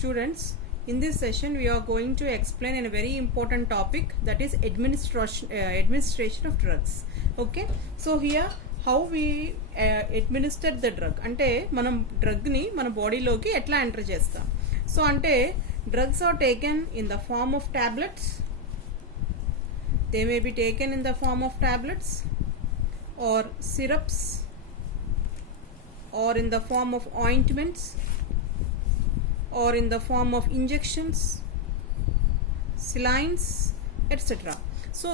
Students, in this session we are going to explain a very important topic, that is administration of drugs. Okay, so here how we administer the drug అంటే మనం drug ని మన బాడీలోకి ఎట్లా enter చేస్తాం. So అంటే drugs are taken in the form of tablets. They may be taken in the form of tablets or syrups or in the form of ointments or in the form of injections, salines, etc. So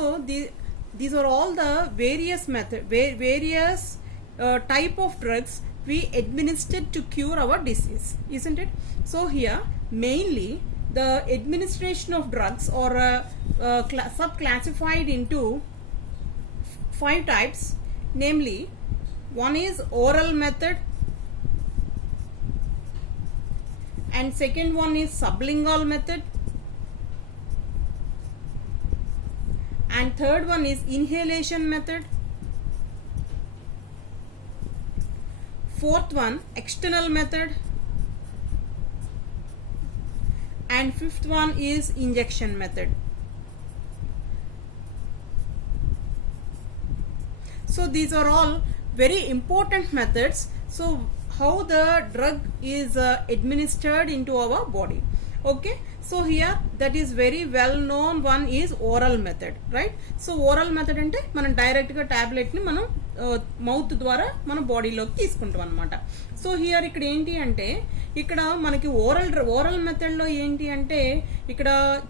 these are all the various type of drugs we administered to cure our disease, isn't it? So here mainly the administration of drugs are sub-classified into 5 types, namely one is oral method, and second one is sublingual method, and third one is inhalation method, fourth one external method, and fifth one is injection method. So these are all very important methods. So how the drug is administered into our body. Okay, so here that is very well known one is oral method, right? So oral method ante మనం direct గా tablet ని మనం mouth ద్వారా మన బాడీలోకి తీసుకుంటాం అన్నమాట. So here ఇక్కడ ఏంటి అంటే ఇక్కడ మనకి ఓరల్ మెథడ్ లో ఏంటి అంటే ఇక్కడ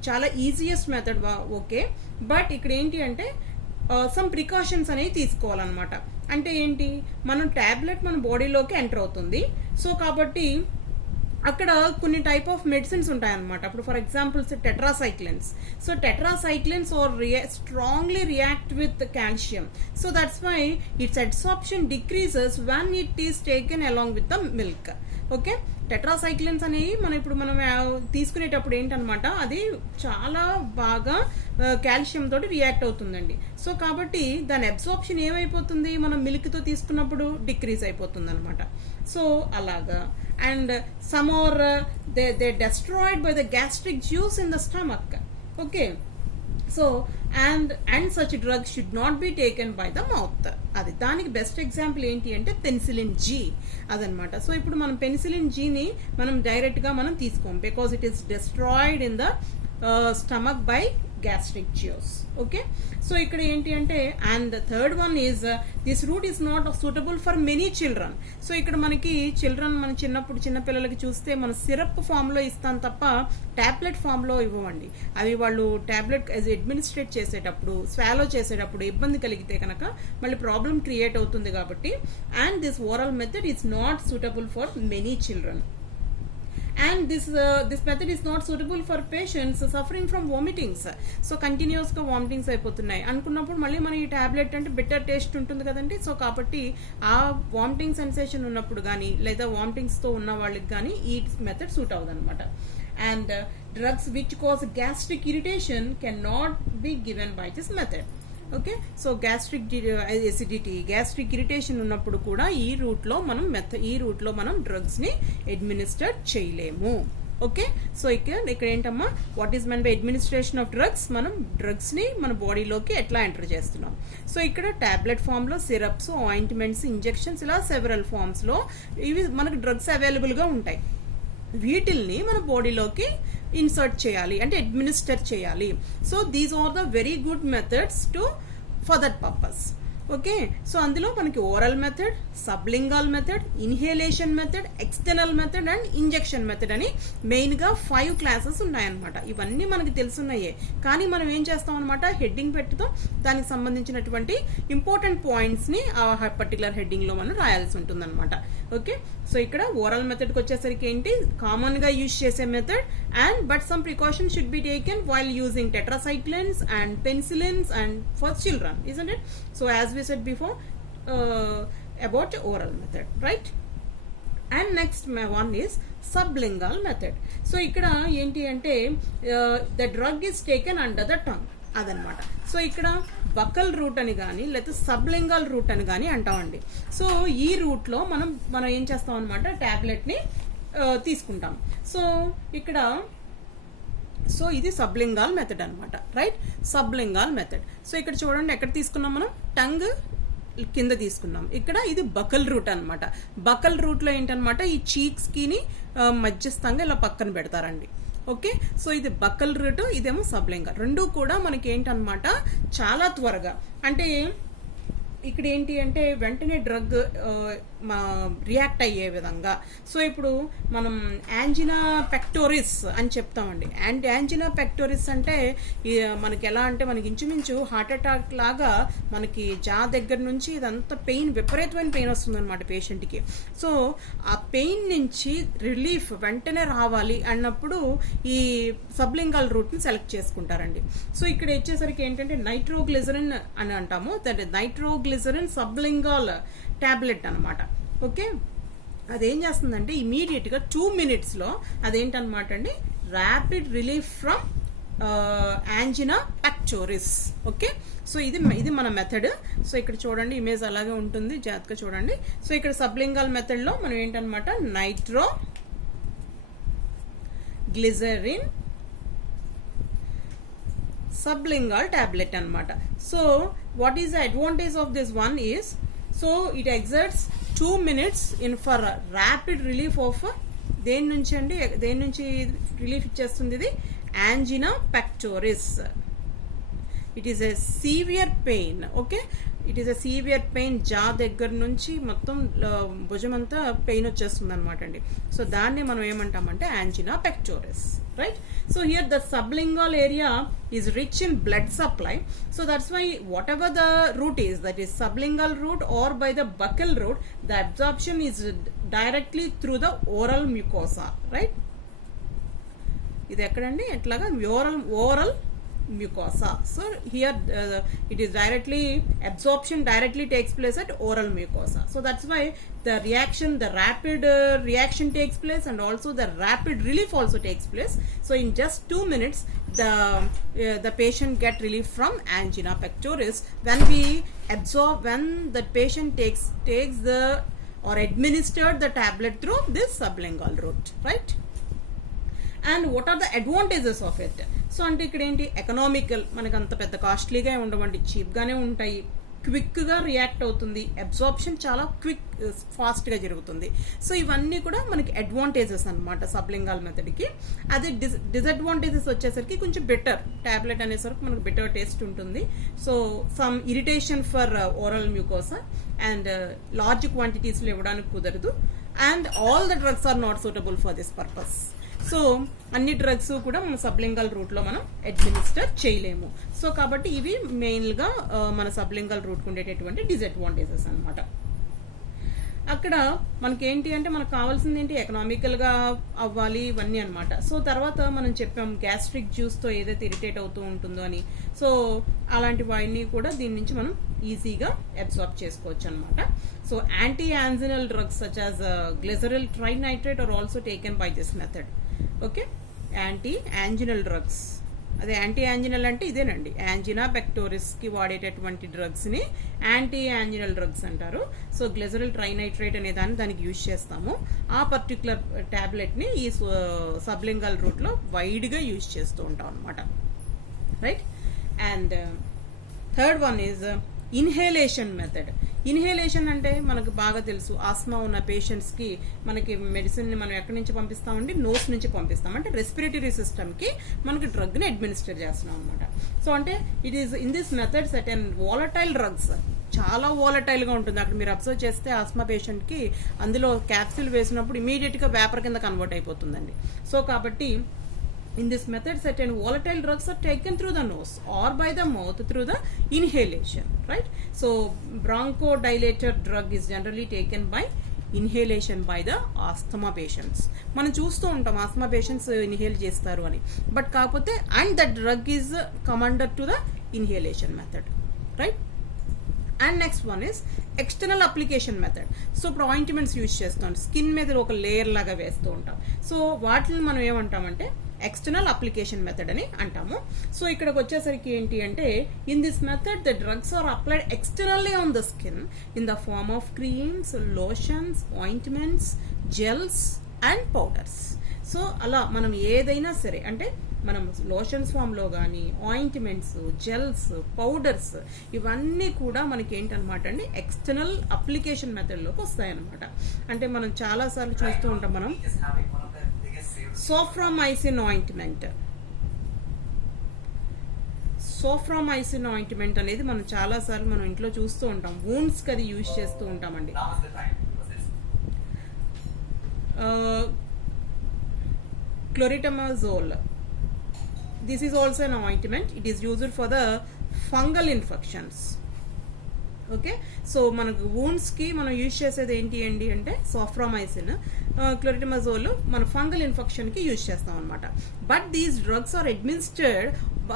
చాలా ఈజియెస్ట్ మెథడ్, ఓకే, బట్ ఇక్కడ ఏంటి అంటే సమ్ ప్రికాషన్స్ అనేవి తీసుకోవాలన్నమాట. అంటే ఏంటి, మనం టాబ్లెట్ మన బాడీలోకి ఎంటర్ అవుతుంది. సో కాబట్టి అక్కడ కొన్ని టైప్ ఆఫ్ మెడిసిన్స్ ఉంటాయన్నమాట. అప్పుడు for examples tetracyclines. So tetracyclines are strongly react with calcium. So that's why its absorption decreases when it is taken along with the milk. Okay, tetracyclines అనేవి మనం తీసుకునేటప్పుడు ఏంటనమాట, అది చాలా బాగా కాల్షియం తోటి రియాక్ట్ అవుతుందండి. సో కాబట్టి దాని అబ్సార్ప్షన్ ఏమైపోతుంది, మనం మిల్క్తో తీసుకున్నప్పుడు డిక్రీజ్ అయిపోతుంది అనమాట. సో అలాగా. And some are they destroyed by the gastric juice in the stomach. Okay, so and such drugs should not be taken by the mouth. అది దానికి బెస్ట్ ఎగ్జాంపుల్ ఏంటి అంటే పెన్సిలిన్ జీ అదనమాట. సో ఇప్పుడు మనం పెన్సిలిన్ జీని మనం direct గా మనం తీసుకోం, because it is destroyed in the stomach by gastric juice. Okay, so ikkada enti ante, and the third one is this root is not suitable for many children. So ikkada manaki children మన చిన్న పిల్లలకి చూస్తే మన syrup form లో ఇస్తాం తప్ప tablet form లో ఇవ్వమండి. అవి వాళ్ళు టాబ్లెట్ అడ్మినిస్ట్రేట్ చేసేటప్పుడు స్వాలో చేసేటప్పుడు ఇబ్బంది కలిగితే కనుక మళ్ళీ ప్రాబ్లం క్రియేట్ అవుతుంది కాబట్టి, and this oral method is not suitable for many children. And this method is not suitable for patients suffering from vomitings. So continuous గా వామిటింగ్స్ అయిపోతున్నాయి అనుకున్నప్పుడు మళ్ళీ మన ఈ టాబ్లెట్ అంటే బిట్టర్ టేస్ట్ ఉంటుంది కదండి. సో కాబట్టి ఆ వామిటింగ్ సెన్సేషన్ ఉన్నప్పుడు కానీ లేదా వామిటింగ్స్ తో ఉన్న వాళ్ళకి కానీ ఈ మెథడ్ సూట్ అవ్వదు అనమాట. And drugs which cause gastric irritation can not be given by this method. Okay, so gastric acidity, gastric irritation ఉన్నప్పుడు కూడా ఈ రూట్ లో మనం డ్రగ్స్ ని అడ్మినిస్టర్ చేయలేము. ఓకే, సో ఇక్కడ ఏంటమ్మా, what is men by administration of drugs, మనం డ్రగ్స్ ని మన బాడీలోకి ఎట్లా ఎంటర్ చేస్తున్నాం. సో ఇక్కడ టాబ్లెట్ ఫామ్ లో సిరప్స్, ఆయింట్మెంట్స్, ఇంజెక్షన్స్, ఇలా సెవెరల్ ఫార్మ్స్ లో ఇవి మనకు డ్రగ్స్ అవైలబుల్ గా ఉంటాయి. వీటిల్ని మన బాడీలోకి ఇన్సర్ట్ చేయాలి అంటే అడ్మినిస్టర్ చేయాలి. So these are the very good methods for that purpose. Okay, so అందులో మనకి oral method, sublingual method, inhalation method, external method and injection method అని మెయిన్ గా 5 క్లాసెస్ ఉన్నాయన్నమాట. ఇవన్నీ మనకి తెలుసున్నాయే, కానీ మనం ఏం చేస్తాం అనమాట, హెడ్డింగ్ పెట్టుతాం, దానికి సంబంధించినటువంటి ఇంపార్టెంట్ పాయింట్స్ ని ఆ పర్టికులర్ హెడ్డింగ్ లో మనం రాయాల్సి ఉంటుంది అనమాట. ఓకే, సో ఇక్కడ ఓరల్ మెథడ్ కి వచ్చేసరికి ఏంటి, కామన్ గా యూజ్ చేసే method, and but some precaution should be taken while using tetracyclines and penicillins and for children, isn't it? So as we said before about oral method, right? And next one is sublingual method. So ikkada enti ante the drug is taken under the tongue అదనమాట. So ఇక్కడ buckle route అని కానీ లేకపోతే sublingual route అని కానీ అంటామండి. So ఈ రూట్లో మనం ఏం చేస్తాం అనమాట, ట్యాబ్లెట్ని తీసుకుంటాం. సో ఇక్కడ సో ఇది సబ్లింగాల్ మెథడ్ అనమాట, రైట్? సబ్లింగాల్ మెథడ్. సో ఇక్కడ చూడండి ఎక్కడ తీసుకున్నాం మనం, టంగ్ కింద తీసుకున్నాం. ఇక్కడ ఇది బకల్ రూట్ అనమాట. బకల్ రూట్లో ఏంటనమాట ఈ చీక్స్కిని మధ్యస్థంగా ఇలా పక్కన పెడతారండి. ఓకే, సో ఇది బకల్ రూట్, ఇదేమో సబ్లింగాల్. రెండు కూడా మనకి ఏంటనమాట చాలా త్వరగా, అంటే ఇక్కడ ఏంటి అంటే వెంటనే డ్రగ్ రియాక్ట్ అయ్యే విధంగా. సో ఇప్పుడు మనం యాంజినా పెక్టోరిస్ అని చెప్తామండి. అండ్ యాంజినా పెక్టోరిస్ అంటే మనకి ఎలా అంటే మనకి ఇంచుమించు హార్ట్ అటాక్ లాగా మనకి జా దగ్గర నుంచి ఇదంతా పెయిన్, విపరీతమైన పెయిన్ వస్తుంది అనమాట పేషెంట్కి. సో ఆ పెయిన్ నుంచి రిలీఫ్ వెంటనే రావాలి అన్నప్పుడు ఈ సబ్లింగాల్ రూట్ని సెలెక్ట్ చేసుకుంటారండి. సో ఇక్కడ వచ్చేసరికి ఏంటంటే నైట్రోగ్లిజరిన్ అని అంటాము, దట్ నైట్రోగ్లిజరిన్ సబ్లింగాల్ టాబ్లెట్ అనమాట. ఓకే, అదేం చేస్తుందంటే ఇమీడియట్గా 2 minutesలో అదేంటనమాట అండి rapid relief from angina pectoris. Okay, so ఇది మన మెథడ్. సో ఇక్కడ చూడండి ఇమేజ్ అలాగే ఉంటుంది, జాగ్రత్తగా చూడండి. సో ఇక్కడ సబ్లింగాల్ మెథడ్లో మనం ఏంటనమాట నైట్రో గ్లిజరిన్ sublingual tablet అనమాట. So what is the advantage of this one is, so it exerts 2 minutes in for rapid relief of దేని నుంచి అండి, దేని నుంచి రిలీఫ్ ఇచ్చేస్తుంది ఇది, angina pectoris. It is a severe pain. Okay, it is a severe pain, జా దగ్గర నుంచి మొత్తం భుజం అంతా పెయిన్ వచ్చేస్తుంది అనమాట అండి. సో దాన్ని మనం ఏమంటామంటే angina pectoris, right? So here the sublingual area is rich in blood supply, so that's why whatever the route is, that is sublingual route or by the buccal route, the absorption is directly through the oral mucosa, right? ఇది ఎక్కడండి ఎట్లాగా oral mucosa. So here it is directly absorption directly takes place at oral mucosa. So that's why the reaction, the rapid reaction takes place, and also the rapid relief also takes place. So in just 2 minutes the patient get relief from angina pectoris when we absorb, when the patient takes the or administered the tablet through this sublingual route, right? And what are the advantages of it? So అంటే ఇక్కడ ఏంటి, economical, మనకు అంత పెద్ద కాస్ట్లీగా ఉండవండి, చీప్గానే ఉంటాయి, క్విక్గా react అవుతుంది, అబ్జార్ప్షన్ చాలా ఫాస్ట్గా జరుగుతుంది. సో ఇవన్నీ కూడా మనకి అడ్వాంటేజెస్ అనమాట సబ్లింగాల్ మెథడ్కి. అదే డిసడ్వాంటేజెస్ వచ్చేసరికి కొంచెం బెటర్, ట్యాబ్లెట్ అనేసరికి మనకు బెటర్ టేస్ట్ ఉంటుంది. So some irritation for oral mucosa, and large క్వాంటిటీస్లో ఇవ్వడానికి కుదరదు, and all the drugs are not suitable for this purpose. So అన్ని డ్రగ్స్ కూడా మనం సబ్లింగల్ రూట్లో మనం అడ్మినిస్టర్ చేయలేము. సో కాబట్టి ఇవి మెయిన్గా మన సబ్లింగల్ రూట్కి ఉండేటటువంటి డిసడ్వాంటేజెస్ అనమాట. అక్కడ మనకేంటి అంటే మనకు కావాల్సింది ఏంటి, ఎకనామికల్గా అవ్వాలి ఇవన్నీ అనమాట. సో తర్వాత మనం చెప్పాం గ్యాస్ట్రిక్ జ్యూస్తో ఏదైతే ఇరిటేట్ అవుతూ ఉంటుందో అని. సో అలాంటివన్నీ కూడా దీని నుంచి మనం ఈజీగా అబ్సార్బ్ చేసుకోవచ్చు అనమాట. So anti anginal drugs such as glyceryl trinitrate are also taken by this method. Okay, anti anginal drugs, అదే యాంటీ యాంజినల్ అంటే ఇదేనండి, యాంజినా పెక్టోరిస్కి వాడేటటువంటి డ్రగ్స్ని యాంటీ యాంజినల్ డ్రగ్స్ అంటారు. సో గ్లిజరిల్ ట్రైనైట్రేట్ అనే దానికి యూజ్ చేస్తాము. ఆ పర్టికులర్ ట్యాబ్లెట్ని ఈ సబ్లింగల్ రూట్లో వైడ్గా యూజ్ చేస్తూ ఉంటాం అనమాట, right? And third one is inhalation method. Inhalation అంటే మనకు బాగా తెలుసు, ఆస్మా ఉన్న పేషెంట్స్కి మనకి మెడిసిన్ని మనం ఎక్కడి నుంచి పంపిస్తామండి, నోస్ నుంచి పంపిస్తాం. అంటే రెస్పిరేటరీ సిస్టమ్కి మనకి డ్రగ్ని అడ్మినిస్టర్ చేస్తున్నాం అనమాట. సో అంటే it is in this method certain volatile drugs, చాలా వాలటైల్గా ఉంటుంది. అక్కడ మీరు అబ్జర్వ్ చేస్తే ఆస్మా పేషెంట్కి అందులో క్యాప్సూల్ వేసినప్పుడు ఇమీడియట్గా వేపర్ కింద కన్వర్ట్ అయిపోతుందండి. సో కాబట్టి in this method certain volatile drugs are taken through the nose or by the mouth through the inhalation, right? So bronchodilator drug is generally taken by inhalation by the asthma patients. మనం చూస్తూ ఉంటాం Asma patients inhale చేస్తారు అని, but కాకపోతే and the drug is commanded to the inhalation method, right? And next one is external application method. So ఇప్పుడు ointments use చేస్తాం, skin మీద ఒక లేయర్ లాగా వేస్తూ ఉంటాం. సో వాటిని మనం ఏమంటామంటే ఎక్స్టర్నల్ అప్లికేషన్ మెథడ్ అని అంటాము. సో ఇక్కడికి వచ్చేసరికి ఏంటి అంటే in this method the drugs are applied externally on the skin in the form of creams, lotions, ointments, gels and powders. So అలా మనం ఏదైనా సరే అంటే మనం లోషన్స్ ఫామ్లో కానీ ఆయింట్మెంట్స్, జెల్స్, పౌడర్స్ ఇవన్నీ కూడా మనకి ఏంటనమాట అండి ఎక్స్టర్నల్ అప్లికేషన్ మెథడ్లోకి వస్తాయన్నమాట. అంటే మనం చాలాసార్లు చూస్తూ ఉంటాం మనం సోఫ్రామైసిన్ ఆయింట్మెంట్. సోఫ్రామైసిన్ ఆయింట్మెంట్ అనేది మనం చాలాసార్లు మనం ఇంట్లో చూస్తూ ఉంటాం, వూండ్స్కి అది యూజ్ చేస్తూ ఉంటామండి. Chlorotrimazole, this is also an ointment. It is used for the fungal infections. Okay, so మనకు వూండ్స్కి మనం యూజ్ చేసేది ఏంటి అండి అంటే సోఫ్రామైసిన్, క్లోరిటమజోల్ మన ఫంగల్ ఇన్ఫెక్షన్కి యూజ్ చేస్తాం అనమాట. But these drugs are administered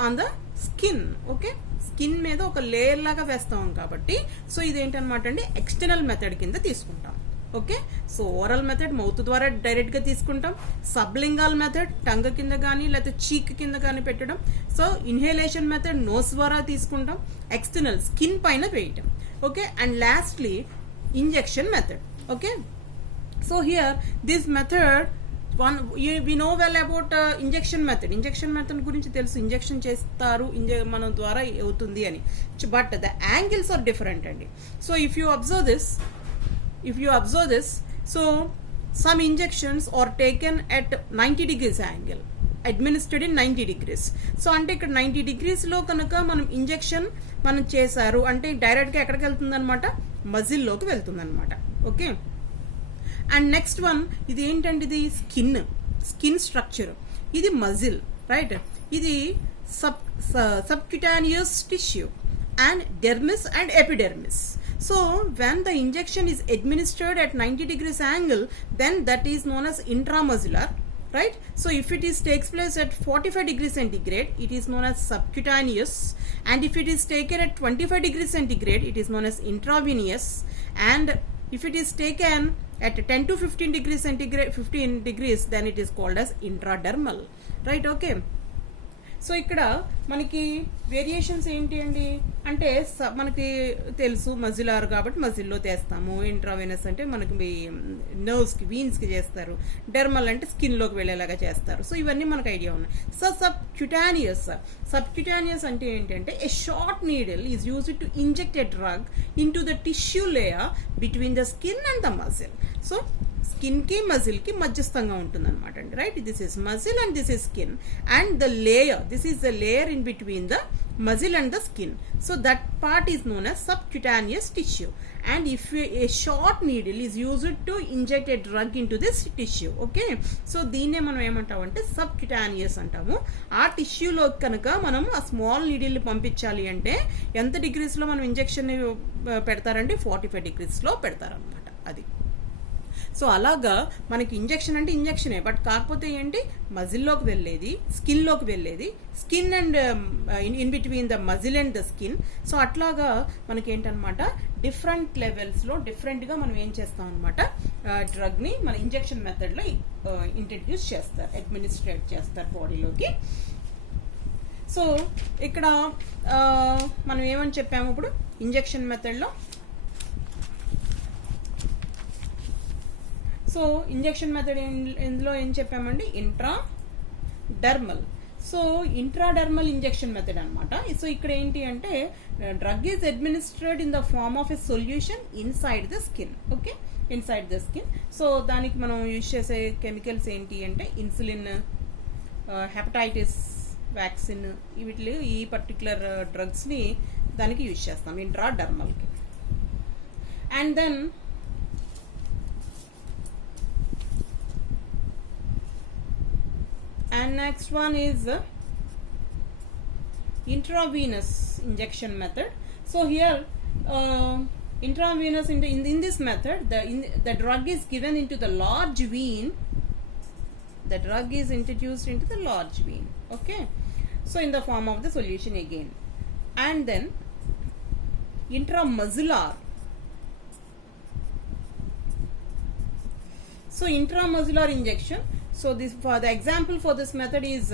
on the skin. Okay, skin మీద ఒక లేయర్ లాగా వేస్తాం కాబట్టి సో ఇదేంటనమాట అండి ఎక్స్టర్నల్ మెథడ్ కింద తీసుకుంటాం. Okay, so oral method mouth ద్వారా డైరెక్ట్గా తీసుకుంటాం, సబ్లింగాల్ మెథడ్ టంగ్ కింద కానీ లేకపోతే చీక్ కింద కానీ పెట్టడం, సో ఇన్హేలేషన్ మెథడ్ నోస్ ద్వారా తీసుకుంటాం, ఎక్స్టర్నల్ స్కిన్ పైన వేయటం. Okay, and lastly injection method. Okay, so here this method we know well about injection method. Injection method గురించి తెలుసు, ఇంజెక్షన్ చేస్తారు, మన ద్వారా అవుతుంది అని. But the angles are different అండి. So if you observe this, so some injections are taken at 90 degrees angle, administered in 90 degrees. So అంటే ఇక్కడ 90 degrees లో కనుక మనం ఇంజెక్షన్ మనం చేశారు అంటే డైరెక్ట్గా ఎక్కడికి వెళ్తుంది అనమాట, మజిల్లోకి వెళ్తుంది అనమాట. ఓకే, అండ్ నెక్స్ట్ వన్ ఇది ఏంటంటే ఇది స్కిన్ స్ట్రక్చర్, ఇది మజిల్, రైట్. ఇది సబ్క్యూటానియస్ tissue and dermis and epidermis. So when the injection is administered at 90 degrees angle, then that is known as intramuscular, right? So if it takes place at 45 degrees centigrade, it is known as subcutaneous, and if it is taken at 25 degrees centigrade, it is known as intravenous, and if it is taken at 10 to 15 degrees centigrade, 15 degrees, then it is called as intradermal, right? Okay, so ఇక్కడ మనకి variations ఏంటి అండి అంటే మనకి తెలుసు మజిలార్ కాబట్టి మజిల్లో చేస్తాము, intravenous అంటే మనకి నర్వ్స్కి వీన్స్కి చేస్తారు, డెర్మల్ అంటే స్కిన్లోకి వెళ్ళేలాగా చేస్తారు. సో ఇవన్నీ మనకు ఐడియా ఉన్నాయి. సో సబ్క్యూటానియస్ అంటే ఏంటంటే a short needle is used to inject a drug into the tissue layer between the skin and the muscle. So స్కిన్కి మజిల్కి మధ్యస్థంగా ఉంటుంది అనమాట అండి, right. This is muscle and this is skin and the layer, this is the layer in between the muscle and the skin. So that part is known as subcutaneous tissue, and if a short needle is used to inject a drug into this tissue. Okay, so దీన్నే మనం ఏమంటామంటే సబ్క్యూటానియస్ అంటాము. ఆ టిష్యూలో కనుక మనం ఆ small నీడిల్ని పంపించాలి అంటే ఎంత డిగ్రీస్లో మనం ఇంజెక్షన్ పెడతారంటే 45 degreesలో పెడతారనమాట. అది సో అలాగా మనకి ఇంజెక్షన్ అంటే ఇంజెక్షనే, బట్ కాకపోతే ఏంటి మజిల్లోకి వెళ్ళేది, స్కిన్లోకి వెళ్ళేది, skin and in between the muscle and the skin. So అట్లాగా మనకి ఏంటనమాట డిఫరెంట్ లెవెల్స్లో డిఫరెంట్గా మనం ఏం చేస్తాం అనమాట డ్రగ్ని మన ఇంజెక్షన్ మెథడ్లో ఇంట్రడ్యూస్ చేస్తారు, అడ్మినిస్ట్రేట్ చేస్తారు బాడీలోకి. సో ఇక్కడ మనం ఏమని చెప్పాము ఇప్పుడు ఇంజెక్షన్ మెథడ్లో. సో ఇంజెక్షన్ మెథడ్ ఇందులో ఏం చెప్పామండి intradermal. So intradermal injection method అనమాట. సో ఇక్కడ ఏంటి అంటే drug is administered in the form of a solution inside the skin. Okay, inside the skin. So దానికి మనం యూజ్ చేసే కెమికల్స్ ఏంటి అంటే ఇన్సులిన్, హెపటైటిస్ వ్యాక్సిన్, వీటిలో ఈ పర్టికులర్ డ్రగ్స్ని దానికి యూజ్ చేస్తాం ఇంట్రాడర్మల్కి. And then and next one is intravenous injection method. So here intravenous in this method the drug is given into the large vein. The drug is introduced into the large vein. Okay, so in the form of the solution again. And then intramuscular. So intramuscular injection. So this for the example for this method is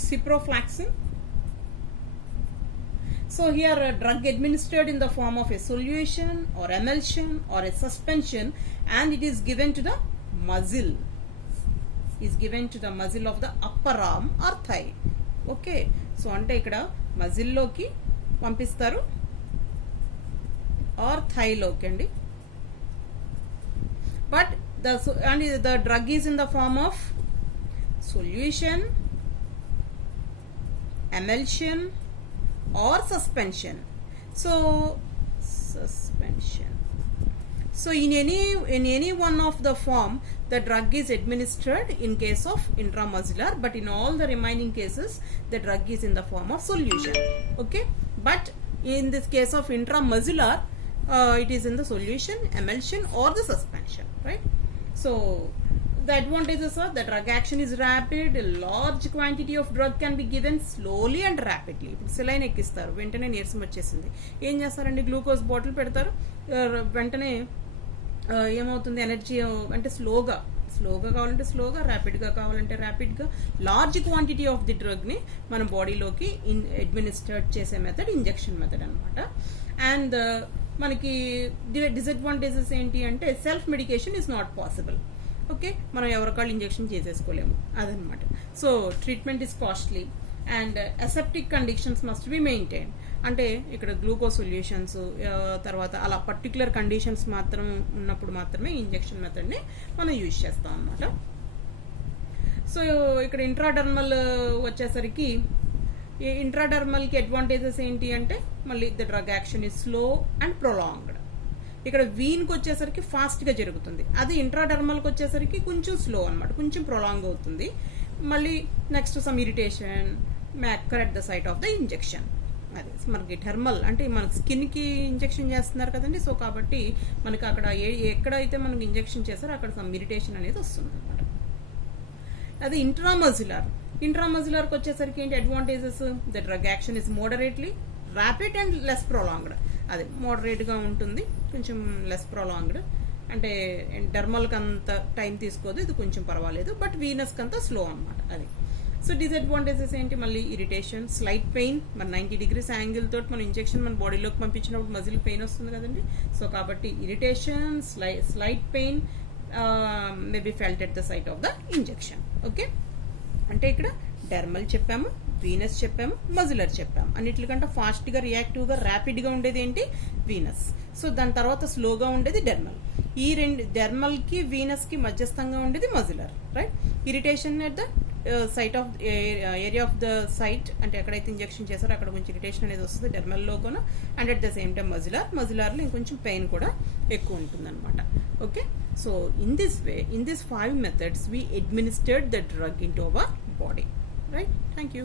ciprofloxacin. So here a drug administered in the form of a solution or emulsion or a suspension, and it is given to the muzzle. Is given to the muzzle of the upper arm or thigh. Okay, so అంటే ఇక్కడ muscle లోకి పంపిస్తారు or thigh లోకి అండి. But the drug is in the form of solution, emulsion or suspension. So suspension. So in any one of the form, the drug is administered in case of intramuscular, but in all the remaining cases, the drug is in the form of solution. Okay, but in this case of intramuscular, it is in the solution, emulsion or the suspension, right? So the advantages are the drug action is rapid, a large quantity of drug can be given slowly and rapidly. Saline ఎక్కిస్తారు, వెంటనే నీరసం వచ్చేసింది, ఏం చేస్తారండి, glucose bottle పెడతారు, వెంటనే ఏమవుతుంది, energy అంటే స్లోగా కావాలంటే స్లోగా, ర్యాపిడ్గా కావాలంటే ర్యాపిడ్గా, లార్జ్ క్వాంటిటీ ఆఫ్ ది డ్రగ్ని మన బాడీలోకి అడ్మినిస్ట్రేట్ చేసే మెథడ్ ఇంజెక్షన్ మెథడ్ అనమాట. అండ్ మనకి డిసడ్వాంటేజెస్ ఏంటి అంటే self medication is not possible. Okay, మనం ఎవరికాళ్ళు ఇంజెక్షన్ చేసేసుకోలేము అదనమాట. So treatment is costly and aseptic conditions must be maintain. అంటే ఇక్కడ గ్లూకోజ్ సొల్యూషన్స్ తర్వాత అలా పర్టికులర్ కండిషన్స్ మాత్రం ఉన్నప్పుడు మాత్రమే ఇంజెక్షన్ మెథడ్ని మనం యూజ్ చేస్తాం అన్నమాట. సో ఇక్కడ ఇంట్రాడర్మల్ వచ్చేసరికి, ఇంట్రాడర్మల్కి అడ్వాంటేజెస్ ఏంటి అంటే మళ్ళీ the drug action is slow and prolonged. ఇక్కడ వీన్కి వచ్చేసరికి ఫాస్ట్గా జరుగుతుంది, అది ఇంట్రాడర్మల్కి వచ్చేసరికి కొంచెం స్లో అనమాట, కొంచెం ప్రొలాంగ్ అవుతుంది. మళ్ళీ next some irritation may occur at the site of the injection. అది మనకి థర్మల్ అంటే మనకి స్కిన్కి ఇంజెక్షన్ చేస్తున్నారు కదండి, సో కాబట్టి మనకి అక్కడ ఎక్కడైతే మనకి ఇంజెక్షన్ చేస్తారో అక్కడ సమ్ ఇరిటేషన్ అనేది వస్తుంది అనమాట. అది ఇంట్రామజిలర్కి వచ్చేసరికి ఏంటి advantages, the drug action is moderately rapid and less prolonged. అది మోడరేట్గా ఉంటుంది, కొంచెం లెస్ ప్రొలాంగ్డ్, అంటే డర్మల్కి అంత టైం తీసుకోదు, ఇది కొంచెం పర్వాలేదు, బట్ వీనస్కి అంతా స్లో అనమాట అది. సో డిసడ్వాంటేజెస్ ఏంటి, మళ్ళీ ఇరిటేషన్, స్లైట్ పెయిన్, మన 90 degrees యాంగిల్ తోటి మన ఇంజెక్షన్ మన బాడీలోకి పంపించినప్పుడు మజిల్ పెయిన్ వస్తుంది కదండి, సో కాబట్టి irritation, slight pain maybe felt at the site of the injection. Okay, అంటే ఇక్కడ డెర్మల్ చెప్పాము, వీనస్ చెప్పాము, మజిలర్ చెప్పాము. అన్నిటికంటే ఫాస్ట్గా, రియాక్టివ్గా, ర్యాపిడ్గా ఉండేది ఏంటి, వీనస్. సో దాని తర్వాత స్లోగా ఉండేది డెర్మల్. ఈ రెండు డెర్మల్కి వీనస్కి మధ్యస్థంగా ఉండేది muscular, right. Irritation at the site of area of the site, అంటే ఎక్కడైతే ఇంజెక్షన్ చేశారో అక్కడ కొంచెం ఇరిటేషన్ అనేది వస్తుంది డెర్మల్లో కూడా, and at the same time మజిలర్లో ఇంకొంచెం పెయిన్ కూడా ఎక్కువ ఉంటుంది అనమాట. Okay, so in this way, in this 5 methods we administered the drug into our body, right? Thank you.